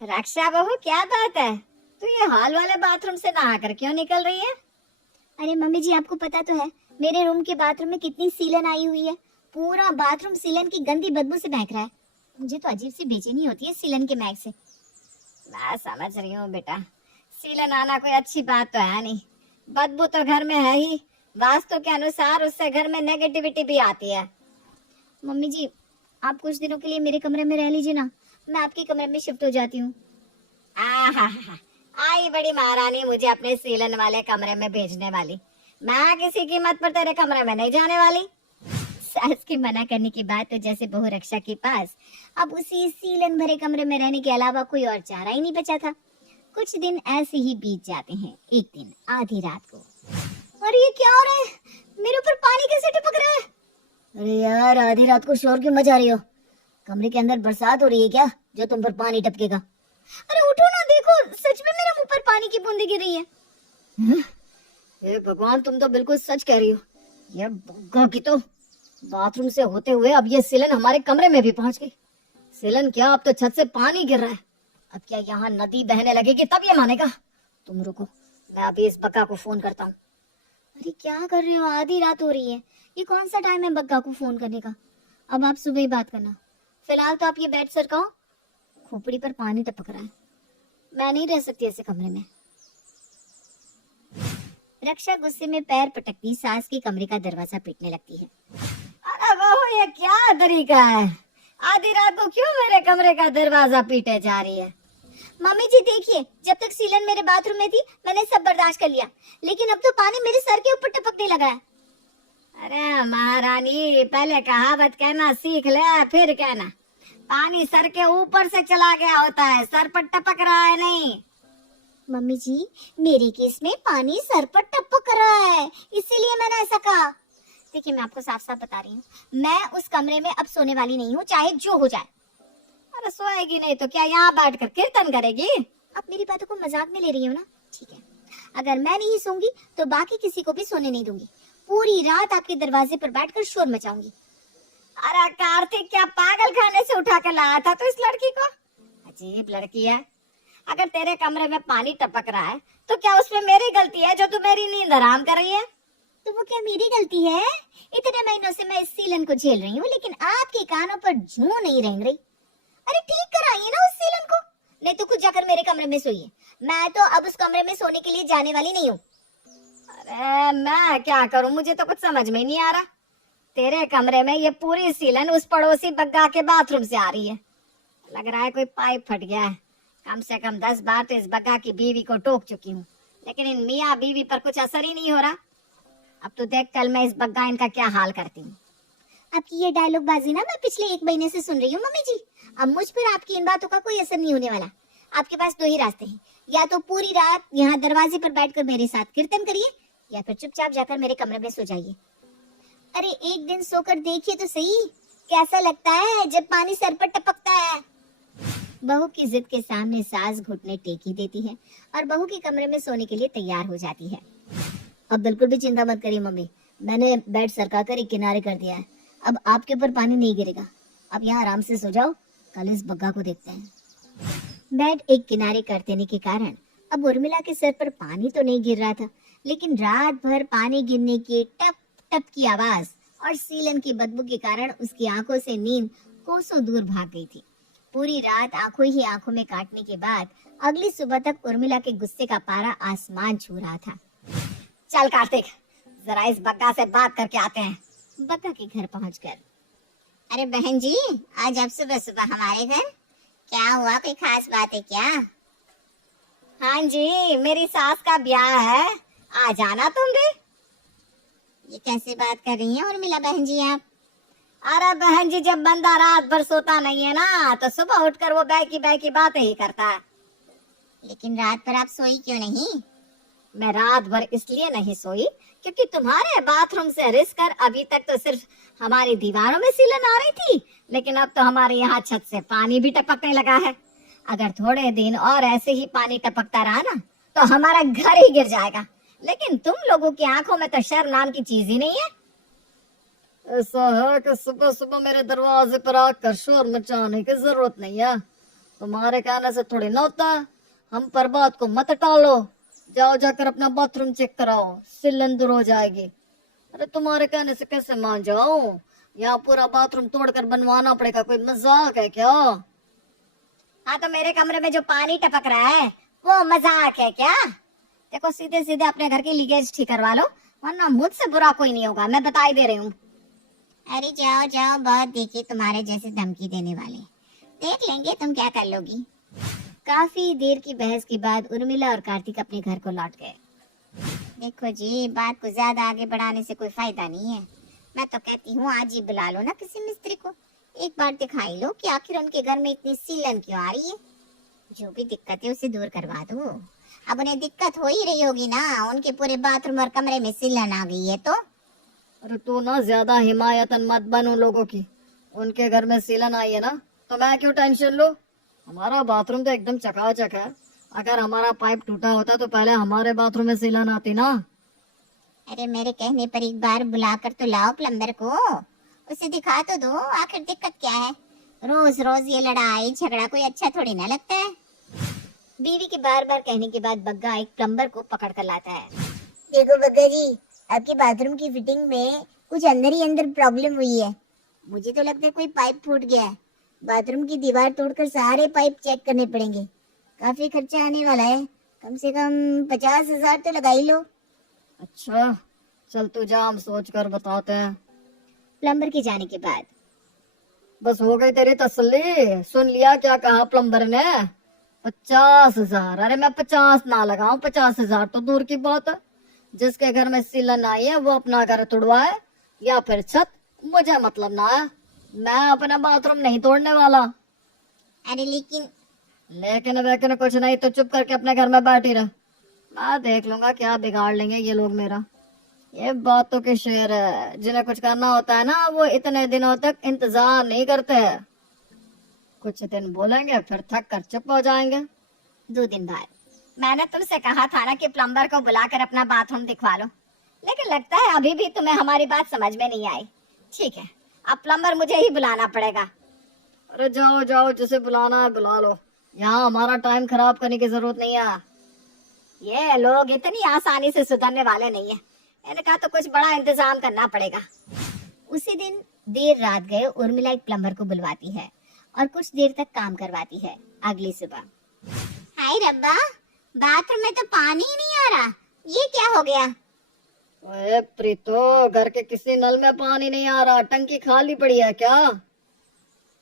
रक्षा बहू, क्या बात है? तू ये हॉल वाले बाथरूम से नहा कर क्यों निकल रही है? अरे मम्मी जी, आपको पता तो है मेरे रूम के बाथरूम में कितनी सीलन आई हुई है। पूरा बाथरूम सीलन की गंदी बदबू से महक रहा है। मुझे तो अजीब सी बेचैनी होती है सीलन के महक से। मैं समझ रही हूँ बेटा, सीलन आना कोई अच्छी बात तो है नहीं। बदबू तो घर में है ही, वास्तु के अनुसार उससे घर में नेगेटिविटी भी आती है। मम्मी जी, आप कुछ दिनों के लिए मेरे कमरे में रह लीजिए ना, मैं आपके कमरे में शिफ्ट हो जाती हूँ। आई बड़ी महारानी मुझे अपने सीलन वाले कमरे में भेजने वाली। मैं किसी कीमत पर तेरे कमरे में नहीं जाने वाली। सास के मना करने के बाद तो जैसे बहू रक्षा के पास अब उसी सीलन भरे कमरे में रहने के अलावा कोई और चारा ही नहीं बचा था। कुछ दिन ऐसे ही बीत जाते हैं। एक दिन आधी रात को, अरे ये क्या हो रहा है? मेरे ऊपर पानी कैसे टपक रहा है? अरे यार, आधी रात को शोर क्यों मचा रही हो? कमरे के अंदर बरसात हो रही है क्या जो तुम पर पानी टपकेगा? अरे उठो ना, देखो सच में मेरे मुंह पर पानी की बूंदें गिर रही है। हे भगवान, तुम तो बिल्कुल सच कह रही हो। ये बुग्गा की तो बाथरूम से होते हुए अब ये सिलन हमारे कमरे में भी पहुंच गई। सिलन क्या, अब तो छत से पानी गिर रहा है। अब क्या यहाँ नदी बहने लगेगी तब ये मानेगा? तुम रुको, मैं अभी इस बग्गा को फोन करता हूँ। अरे क्या कर रहे हो? आधी रात हो रही है, ये कौन सा टाइम है बग्गा को फोन करने का? अब आप सुबह ही बात करना। फिलहाल तो आप ये बेड सरकाओ, खोपड़ी पर पानी टपक रहा है। मैं नहीं रह सकती ऐसे कमरे में। रक्षा गुस्से में पैर पटकती सास के कमरे का दरवाजा पीटने लगती है। अरे बहू, ये क्या तरीका है? आधी रात को क्यों मेरे कमरे का दरवाजा पीटे जा रही है? मम्मी जी देखिए, जब तक सीलन मेरे बाथरूम में थी मैंने सब बर्दाश्त कर लिया, लेकिन अब तो पानी मेरे सर के ऊपर टपकने लगा है। अरे महारानी, पहले कहावत कहना सीख ले फिर कहना। पानी सर के ऊपर से चला गया होता है, सर पर टपक रहा है नहीं। मम्मी जी, मेरे केस में पानी सर पर टपक रहा है, इसीलिए मैंने ऐसा कहा। देखिए, मैं आपको साफ साफ बता रही हूँ, मैं उस कमरे में अब सोने वाली नहीं हूँ, चाहे जो हो जाए। अरे सोएगी नहीं तो क्या यहाँ बैठ कर कीर्तन करेगी? आप मेरी बातों को मजाक में ले रही हो ना? ठीक है, अगर मैं नहीं सोऊंगी तो बाकी किसी को भी सोने नहीं दूंगी। पूरी रात आपके दरवाजे पर बैठकर शोर मचाऊंगी। अरे कार्तिक क्या पागल खाने से उठा कर लाया था तो इस लड़की को? अजीब लड़की है। अगर तेरे कमरे में पानी टपक रहा है तो क्या उसमें मेरी गलती है जो तू मेरी नींद हराम कर रही है? तो वो क्या मेरी गलती है? इतने महीनों से मैं इस सीलन को झेल रही हूँ, लेकिन आपके कानों पर जूं नहीं रेंग रही। अरे ठीक कराइए ना उस सीलन को, नहीं तो खुद जाकर मेरे कमरे में सोइए। मैं तो अब उस कमरे में सोने के लिए जाने वाली नहीं हूँ। अरे मैं क्या करूं, मुझे तो कुछ समझ में नहीं आ रहा। तेरे कमरे में ये पूरी सीलन उस पड़ोसी बग्गा के बाथरूम से आ रही है। लग रहा है कोई पाइप फट गया है। कम से कम 10 बार तो इस बग्गा की बीवी को टोक चुकी हूँ, लेकिन इन मियाँ बीवी पर कुछ असर ही नहीं हो रहा। अब तो देख कल मैं इस बग्गा इनका क्या हाल करती हूँ। आपकी ये डायलॉग बाजी ना मैं पिछले 1 महीने से सुन रही हूँ मम्मी जी। अब मुझ पर आपकी इन बातों का कोई असर नहीं होने वाला। आपके पास 2 ही रास्ते हैं, या तो पूरी रात यहाँ दरवाजे पर बैठकर मेरे साथ कीर्तन करिए, या फिर चुपचाप जाकर मेरे कमरे में सो जाइए। अरे एक दिन सोकर देखिए तो सही, कैसा लगता है जब पानी सर पर टपकता है। बहू की जिद के सामने सास घुटने टेक ही देती है और बहू के कमरे में सोने के लिए तैयार हो जाती है। अब बिल्कुल भी चिंता मत करिए मम्मी, मैंने बेड सरकाकर एक किनारे कर दिया है। अब आपके ऊपर पानी नहीं गिरेगा। अब यहाँ आराम से सो जाओ, कल इस बग्गा को देखते हैं। बेड एक किनारे कर देने के कारण अब उर्मिला के सर पर पानी तो नहीं गिर रहा था, लेकिन रात भर पानी गिरने की टप टप की आवाज और सीलन की बदबू के कारण उसकी आंखों से नींद कोसों दूर भाग गई थी। पूरी रात आंखों ही आंखों में काटने के बाद अगली सुबह तक उर्मिला के गुस्से का पारा आसमान छू रहा था। चल कार्तिक, जरा इस बग्गा से बात करके आते हैं। बग्गा के घर पहुंचकर, अरे बहन जी, आज आप सुबह सुबह हमारे घर, क्या हुआ? कोई खास बात है क्या? हाँ जी, मेरी सास का ब्याह है, आ जाना तुम भी। ये कैसे बात कर रही हैं उर्मिला बहन जी आप? अरे बहन जी, जब बंदा रात भर सोता नहीं है ना तो सुबह उठकर वो बैकी बातें ही करता है। लेकिन रात पर आप सोई क्यों नहीं? मैं रात भर इसलिए नहीं सोई क्योंकि तुम्हारे बाथरूम से रिस कर अभी तक तो सिर्फ हमारी दीवारों में सीलन आ रही थी, लेकिन अब तो हमारे यहाँ छत से पानी भी टपकने लगा है। अगर थोड़े दिन और ऐसे ही पानी टपकता रहा ना तो हमारा घर ही गिर जाएगा। लेकिन तुम लोगों की आंखों में तो शर्म नाम की चीज ही नहीं है। ऐसा है कि सुबह सुबह मेरे दरवाजे पर आकर शोर मचाने की जरूरत नहीं है। तुम्हारे कहने से थोड़ी ना होता है। हम पर बात को मत टालो, जाओ जाकर अपना बाथरूम चेक कराओ, सिल अंदर हो जाएगी। अरे तुम्हारे कहने से कैसे मान जाऊं? यहाँ पूरा बाथरूम तोड़कर बनवाना पड़ेगा, कोई मजाक है क्या? हाँ तो मेरे कमरे में जो पानी टपक रहा है वो मजाक है क्या? देखो सीधे सीधे अपने घर की लीकेज ठीक करवा लो, वरना मुझसे बुरा कोई नहीं होगा, मैं बता ही दे रही हूँ। अरे जाओ जाओ, बहुत देखी तुम्हारे जैसे धमकी देने वाले, देख लेंगे तुम क्या कर लोगी। काफी देर की बहस के बाद उर्मिला और कार्तिक अपने घर को लौट गए। देखो जी, बात को ज्यादा आगे बढ़ाने से कोई फायदा नहीं है। मैं तो कहती हूँ आज ही बुला लो ना किसी मिस्त्री को, एक बार दिखाई लो कि आखिर उनके घर में इतनी सीलन क्यों आ रही है। जो भी दिक्कत है उसे दूर करवा दो। अब उन्हें दिक्कत हो ही रही होगी ना, उनके पूरे बाथरूम और कमरे में सीलन आ गई है तो। अरे तू ना ज्यादा हिमायतन मत बन उन लोगों की। उनके घर में सीलन आई है ना, तो मैं क्यों टेंशन लूं? हमारा बाथरूम तो एकदम चकाचक है। अगर हमारा पाइप टूटा होता तो पहले हमारे बाथरूम में सीलन आती ना। अरे मेरे कहने पर एक बार बुलाकर तो लाओ प्लम्बर को, उसे दिखा तो दो आखिर दिक्कत क्या है। रोज रोज ये लड़ाई झगड़ा कोई अच्छा थोड़ी ना लगता है। बीवी के बार बार कहने के बाद बग्गा एक प्लम्बर को पकड़ कर लाता है। देखो बग्गा जी, आपके बाथरूम की फिटिंग में कुछ अंदर ही अंदर प्रॉब्लम हुई है। मुझे तो लगता है कोई पाइप फूट गया है। बाथरूम की दीवार तोड़कर सारे पाइप चेक करने पड़ेंगे, काफी खर्चा आने वाला है, कम से कम 50,000 तो लगा ही लो। अच्छा चल तू जा, हम सोच कर बताते हैं। प्लम्बर के जाने के बाद बस हो गई तेरी तसल्ली? सुन लिया क्या कहा प्लम्बर ने? 50,000? अरे मैं 50 ना लगाऊं, 50,000 तो दूर की बात है। जिसके घर में सीलन आई है वो अपना घर तोड़वाए या फिर छत, मुझे मतलब ना है। मैं अपना बाथरूम नहीं तोड़ने वाला। अरे लेकिन वेकिन कुछ नहीं, तो चुप करके अपने घर में बैठी रह। मैं देख लूंगा क्या बिगाड़ लेंगे ये लोग मेरा। ये बातों के शेर है, जिन्हें कुछ करना होता है ना वो इतने दिनों तक इंतजार नहीं करते। कुछ दिन बोलेंगे फिर थक कर चुप हो जाएंगे। 2 दिन बाद मैंने तुमसे कहा था ना कि प्लम्बर को बुलाकर अपना बाथरूम दिखवा लो, लेकिन लगता है अभी भी तुम्हें हमारी बात समझ में नहीं आई। ठीक है, अब प्लम्बर मुझे ही बुलाना पड़ेगा। अरे जाओ जाओ, जिसे बुलाना है बुला लो, यहाँ हमारा टाइम खराब करने की जरूरत नहीं है। ये लोग इतनी आसानी से सुधरने वाले नहीं है, इनका तो कुछ बड़ा इंतजाम करना पड़ेगा। उसी दिन देर रात गए उर्मिला एक प्लम्बर को बुलवाती है और कुछ देर तक काम करवाती है। अगली सुबह, हाय रब्बा, बाथरूम में तो पानी ही नहीं आ रहा, ये क्या हो गया? ओए प्रीतो, घर के किसी नल में पानी नहीं आ रहा, टंकी खाली पड़ी है क्या?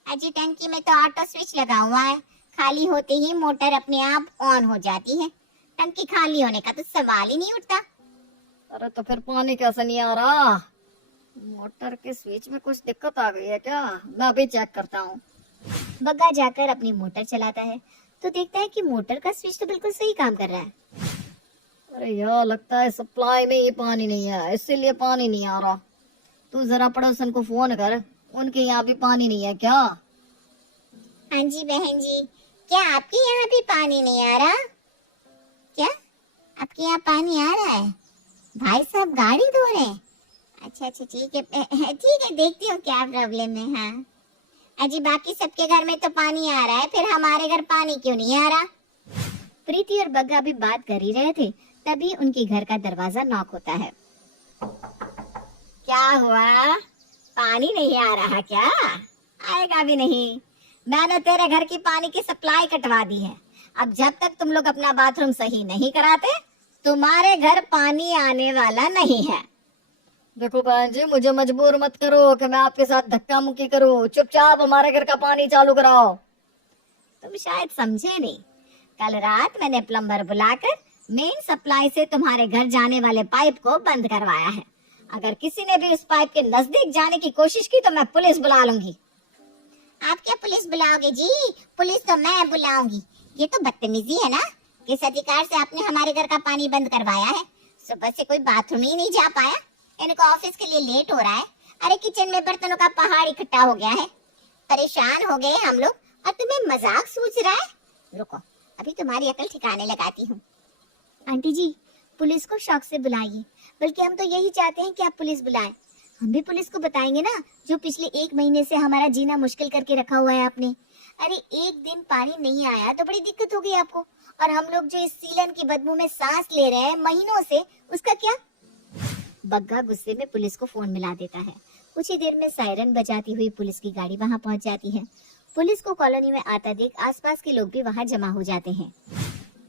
अजी टंकी में तो ऑटो स्विच लगा हुआ है, खाली होते ही मोटर अपने आप ऑन हो जाती है, टंकी खाली होने का तो सवाल ही नहीं उठता। अरे तो फिर पानी कैसे नहीं आ रहा? मोटर के स्विच में कुछ दिक्कत आ गई है क्या? मैं अभी चेक करता हूँ। बग्गा जाकर अपनी मोटर चलाता है तो देखता है कि मोटर का स्विच तो बिल्कुल सही काम कर रहा है। अरे यार, लगता है सप्लाई में ही पानी नहीं है, इसीलिए पानी नहीं आ रहा। तू जरा पड़ोसन को फोन कर, उनके यहाँ भी पानी नहीं है क्या? हाँ जी बहन जी, क्या आपके यहाँ भी पानी नहीं आ रहा? क्या आपके यहाँ पानी आ रहा है? भाई साहब गाड़ी धो रहे हैं? अच्छा अच्छा ठीक है ठीक है, देखती हूँ क्या प्रॉब्लम है। हाँ अजी, बाकी सबके घर में तो पानी आ रहा है, फिर हमारे घर पानी क्यों नहीं आ रहा? प्रीति और बग्गा भी बात कर ही रहे थे, तभी उनके घर का दरवाजा नॉक होता है। क्या हुआ, पानी नहीं आ रहा क्या? आएगा भी नहीं, मैंने तेरे घर की पानी की सप्लाई कटवा दी है। अब जब तक तुम लोग अपना बाथरूम सही नहीं कराते, तुम्हारे घर पानी आने वाला नहीं है। देखो बहन जी, मुझे मजबूर मत करो कि मैं आपके साथ धक्का मुक्की करूं। चुपचाप हमारे घर का पानी चालू कराओ। तुम शायद समझे नहीं, कल रात मैंने प्लम्बर बुलाकर मेन सप्लाई से तुम्हारे घर जाने वाले पाइप को बंद करवाया है। अगर किसी ने भी उस पाइप के नजदीक जाने की कोशिश की तो मैं पुलिस बुला लूंगी। आप क्या पुलिस बुलाओगे जी? पुलिस तो मैं बुलाऊंगी। ये तो बदतमीजी है ना, किस अधिकार से आपने हमारे घर का पानी बंद करवाया है? सुबह से कोई बाथरूम ही नहीं जा पाया, इनको ऑफिस के लिए लेट हो रहा है। अरे किचन में बर्तनों का पहाड़ इकट्ठा हो गया है, परेशान हो गए हम लोग और तुम्हें मजाक सूझ रहा है। रुको, अभी तुम्हारी अकल ठिकाने लगाती हूँ। आंटी जी, पुलिस को शौक से बुलाइए, बल्कि हम तो यही चाहते हैं कि आप पुलिस बुलाएं। हम भी पुलिस को बताएंगे ना, जो पिछले 1 महीने से हमारा जीना मुश्किल करके रखा हुआ है आपने। अरे एक दिन पानी नहीं आया तो बड़ी दिक्कत हो गई आपको, और हम लोग जो इस सीलन की बदबू में सांस ले रहे हैं महीनों से, उसका क्या? बग्गा गुस्से में पुलिस को फोन मिला देता है। कुछ ही देर में सायरन बजाती हुई पुलिस की गाड़ी वहां पहुंच जाती है। पुलिस को कॉलोनी में आता देख आसपास के लोग भी वहां जमा हो जाते हैं।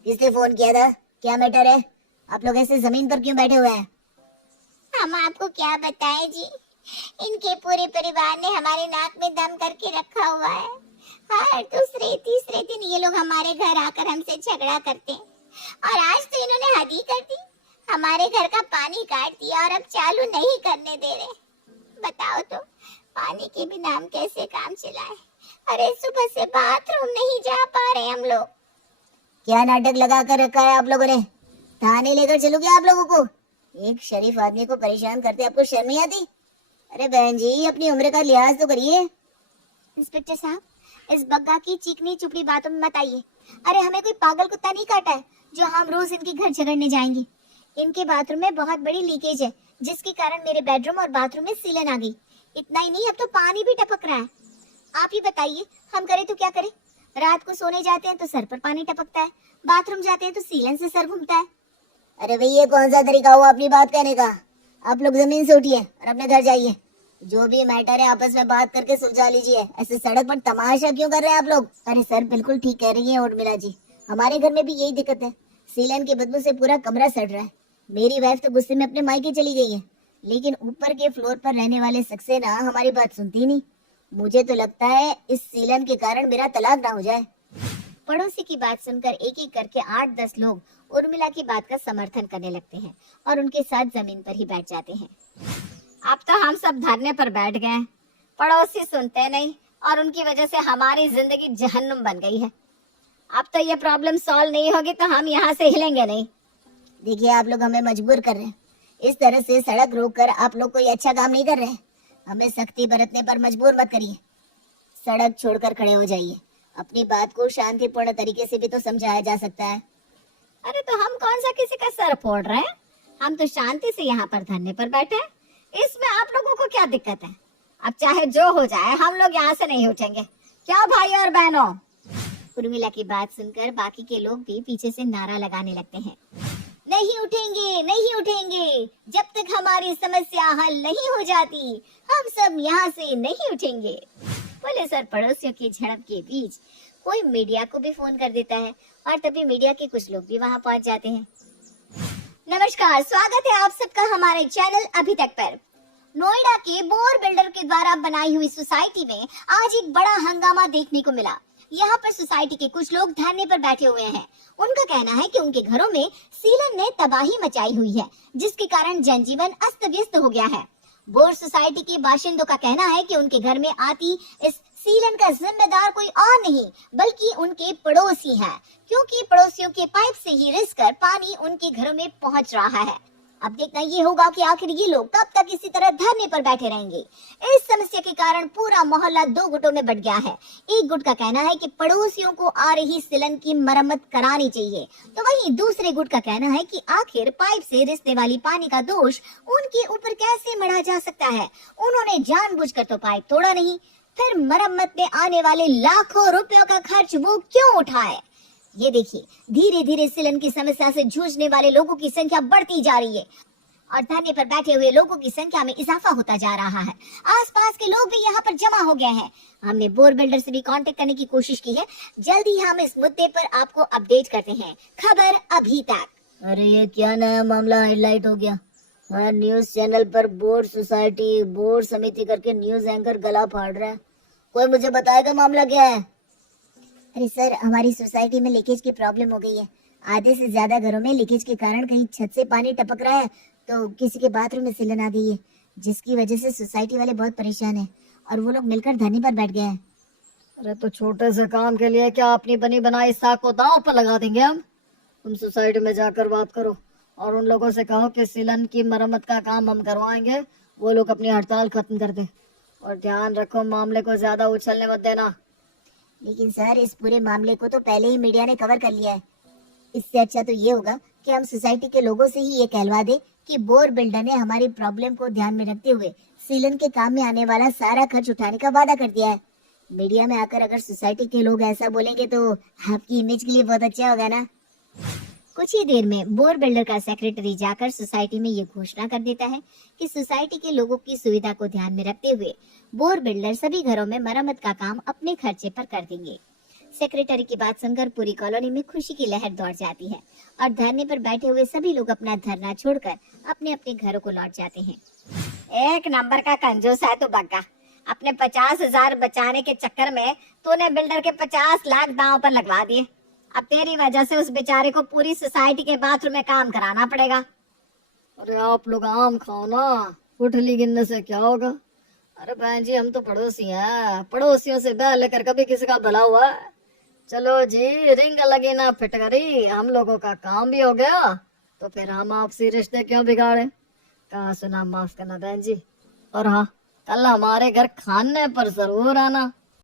किसने फोन किया था? क्या मैटर है? आप लोग ऐसे जमीन पर क्यों बैठे हुए हैं? हम आपको क्या बताएं जी, इनके पूरे परिवार ने हमारे नाक में दम करके रखा हुआ है। हर दूसरे तीसरे दिन ये लोग हमारे घर आकर हमसे झगड़ा करते हैं, और आज तो इन्होंने हद ही कर दी। हमारे घर का पानी काट दिया और अब चालू नहीं करने दे रहे। बताओ तो, पानी के बिना हम कैसे काम चलाएं? अरे सुबह से बाथरूम नहीं जा पा रहे हम लोग। क्या नाटक लगा कर रखा है आप लोगों ने? थाने लेकर चलोगे आप लोगों को? एक शरीफ आदमी को परेशान करते आपको शर्म नहीं आती? अरे बहन जी, अपनी उम्र का लिहाज तो करिए। इंस्पेक्टर साहब, इस बग्गा की चीकनी चुपड़ी बातों में मत आइए। अरे हमें कोई पागल कुत्ता नहीं काटा है जो हम रोज इनके घर झगड़ने जाएंगे। इनके बाथरूम में बहुत बड़ी लीकेज है, जिसके कारण मेरे बेडरूम और बाथरूम में सीलन आ गई। इतना ही नहीं, अब तो पानी भी टपक रहा है। आप ही बताइए, हम करें तो क्या करें? रात को सोने जाते हैं तो सर पर पानी टपकता है, बाथरूम जाते हैं तो सीलन से सर घूमता है। अरे भाई, ये कौन सा तरीका हुआ अपनी बात कहने का? आप लोग जमीन से उठिए और अपने घर जाइए। जो भी मैटर है आपस में बात करके सुलझा लीजिए। ऐसे सड़क पर तमाशा क्यों कर रहे हैं आप लोग? अरे सर, बिल्कुल ठीक कह रही है उर्मिला जी, हमारे घर में भी यही दिक्कत है। सीलन की बदबू से पूरा कमरा सड़ रहा है। मेरी वाइफ तो गुस्से में अपने मायके चली गई है, लेकिन ऊपर के फ्लोर पर रहने वाले सक्सेना हमारी बात सुनती नहीं। मुझे तो लगता है इस सीलन के कारण मेरा तलाक ना हो जाए। पड़ोसी की बात सुनकर एक एक करके 8-10 लोग उर्मिला की बात का समर्थन करने लगते हैं और उनके साथ जमीन पर ही बैठ जाते हैं। अब तो हम सब धरने पर बैठ गए, पड़ोसी सुनते नहीं और उनकी वजह से हमारी जिंदगी जहन्नुम बन गई है। अब तो ये प्रॉब्लम सॉल्व नहीं होगी तो हम यहाँ से हिलेंगे नहीं। देखिए, आप लोग हमें मजबूर कर रहे हैं। इस तरह से सड़क रोक कर आप लोग कोई अच्छा काम नहीं कर रहे हैं। हमें सख्ती बरतने पर मजबूर मत करिए। सड़क छोड़कर खड़े हो जाइए। अपनी बात को शांतिपूर्ण तरीके से भी तो समझाया जा सकता है। अरे तो हम कौन सा किसी का सर फोड़ रहे हैं? हम तो शांति से यहाँ पर धरने पर बैठे हैं। इसमें आप लोगों को क्या दिक्कत है? अब चाहे जो हो जाए, हम लोग यहाँ से नहीं उठेंगे। क्या भाई और बहनों? उर्मिला की बात सुनकर बाकी के लोग भी पीछे से नारा लगाने लगते हैं। नहीं उठेंगे, नहीं उठेंगे, जब तक हमारी समस्या हल नहीं हो जाती हम सब यहाँ से नहीं उठेंगे। पुलिस और पड़ोसियों की झड़प के बीच कोई मीडिया को भी फोन कर देता है, और तभी मीडिया के कुछ लोग भी वहाँ पहुँच जाते हैं। नमस्कार, स्वागत है आप सबका हमारे चैनल अभी तक पर। नोएडा के बोर बिल्डर के द्वारा बनाई हुई सोसाइटी में आज एक बड़ा हंगामा देखने को मिला। यहाँ पर सोसाइटी के कुछ लोग धरने पर बैठे हुए हैं। उनका कहना है कि उनके घरों में सीलन ने तबाही मचाई हुई है, जिसके कारण जनजीवन अस्त व्यस्त हो गया है। बोर सोसाइटी के बाशिंदों का कहना है कि उनके घर में आती इस सीलन का जिम्मेदार कोई और नहीं बल्कि उनके पड़ोसी हैं, क्योंकि पड़ोसियों के पाइप से ही रिस कर पानी उनके घरों में पहुंच रहा है। अब देखना ये होगा कि आखिर ये लोग कब तक इसी तरह धरने पर बैठे रहेंगे। इस समस्या के कारण पूरा मोहल्ला 2 गुटों में बट गया है। एक गुट का कहना है कि पड़ोसियों को आ रही सीलन की मरम्मत करानी चाहिए, तो वहीं दूसरे गुट का कहना है कि आखिर पाइप से रिसने वाली पानी का दोष उनके ऊपर कैसे मढ़ा जा सकता है। उन्होंने जानबूझकर तो पाइप तोड़ा नहीं, फिर मरम्मत में आने वाले लाखों रुपयों का खर्च वो क्यों उठाए। ये देखिए, धीरे धीरे सीलन की समस्या से जूझने वाले लोगों की संख्या बढ़ती जा रही है और धरने पर बैठे हुए लोगों की संख्या में इजाफा होता जा रहा है। आसपास के लोग भी यहाँ पर जमा हो गए हैं। हमने बोर बिल्डर से भी कांटेक्ट करने की कोशिश की है। जल्दी हम इस मुद्दे पर आपको अपडेट करते हैं। खबर अभी तक। अरे ये क्या नया मामला हाईलाइट हो गया? हर न्यूज चैनल पर बोर सोसाइटी, बोर समिति करके न्यूज एंकर गला फाड़ रहा है। कोई मुझे बताएगा मामला क्या है? अरे सर, हमारी सोसाइटी में लीकेज की प्रॉब्लम हो गई है। आधे से ज्यादा घरों में लीकेज के कारण कहीं छत से पानी टपक रहा है तो किसी के बाथरूम में सीलन आ गई है, जिसकी वजह से सोसाइटी वाले बहुत परेशान हैं और वो लोग मिलकर धरने पर बैठ गए हैं। अरे तो छोटे से काम के लिए क्या अपनी बनी बनाई साख को दांव पर लगा देंगे हम? तुम सोसाइटी में जाकर बात करो और उन लोगों से कहो कि सीलन की मरम्मत का काम हम करवाएंगे। वो लोग अपनी हड़ताल खत्म कर दें और ध्यान रखो, मामले को ज्यादा उछलने मत देना। लेकिन सर, इस पूरे मामले को तो पहले ही मीडिया ने कवर कर लिया है। इससे अच्छा तो ये होगा कि हम सोसाइटी के लोगों से ही ये कहलवा दें कि बोर बिल्डर ने हमारी प्रॉब्लम को ध्यान में रखते हुए सीलन के काम में आने वाला सारा खर्च उठाने का वादा कर दिया है। मीडिया में आकर अगर सोसाइटी के लोग ऐसा बोलेंगे तो आपकी इमेज के लिए बहुत अच्छा होगा ना। कुछ ही देर में बोर बिल्डर का सेक्रेटरी जाकर सोसाइटी में ये घोषणा कर देता है कि सोसाइटी के लोगों की सुविधा को ध्यान में रखते हुए बोर बिल्डर सभी घरों में मरम्मत का काम अपने खर्चे पर कर देंगे। सेक्रेटरी की बात सुनकर पूरी कॉलोनी में खुशी की लहर दौड़ जाती है और धरने पर बैठे हुए सभी लोग अपना धरना छोड़कर अपने अपने घरों को लौट जाते हैं। एक नंबर का कंजूस है तू बग्गा। अपने 50,000 बचाने के चक्कर में तूने बिल्डर के 50 लाख दांव पर लगवा दिए। अब तेरी वजह से उस बेचारे को पूरी सोसाइटी के बाथरूम में काम कराना पड़ेगा। अरे आप लोग आम खाओ ना, गुठली गिनने से क्या होगा। अरे बहन जी हम तो पड़ोसी हैं, पड़ोसियों से बैल लेकर कभी किसी का भला हुआ है। चलो जी रिंग लगी ना फिटकरी, हम लोगों का काम भी हो गया तो फिर हम आपसी रिश्ते क्यों बिगाड़े। कहा सुना माफ करना बहन जी, और हाँ कल हमारे घर खाने पर जरूर आना।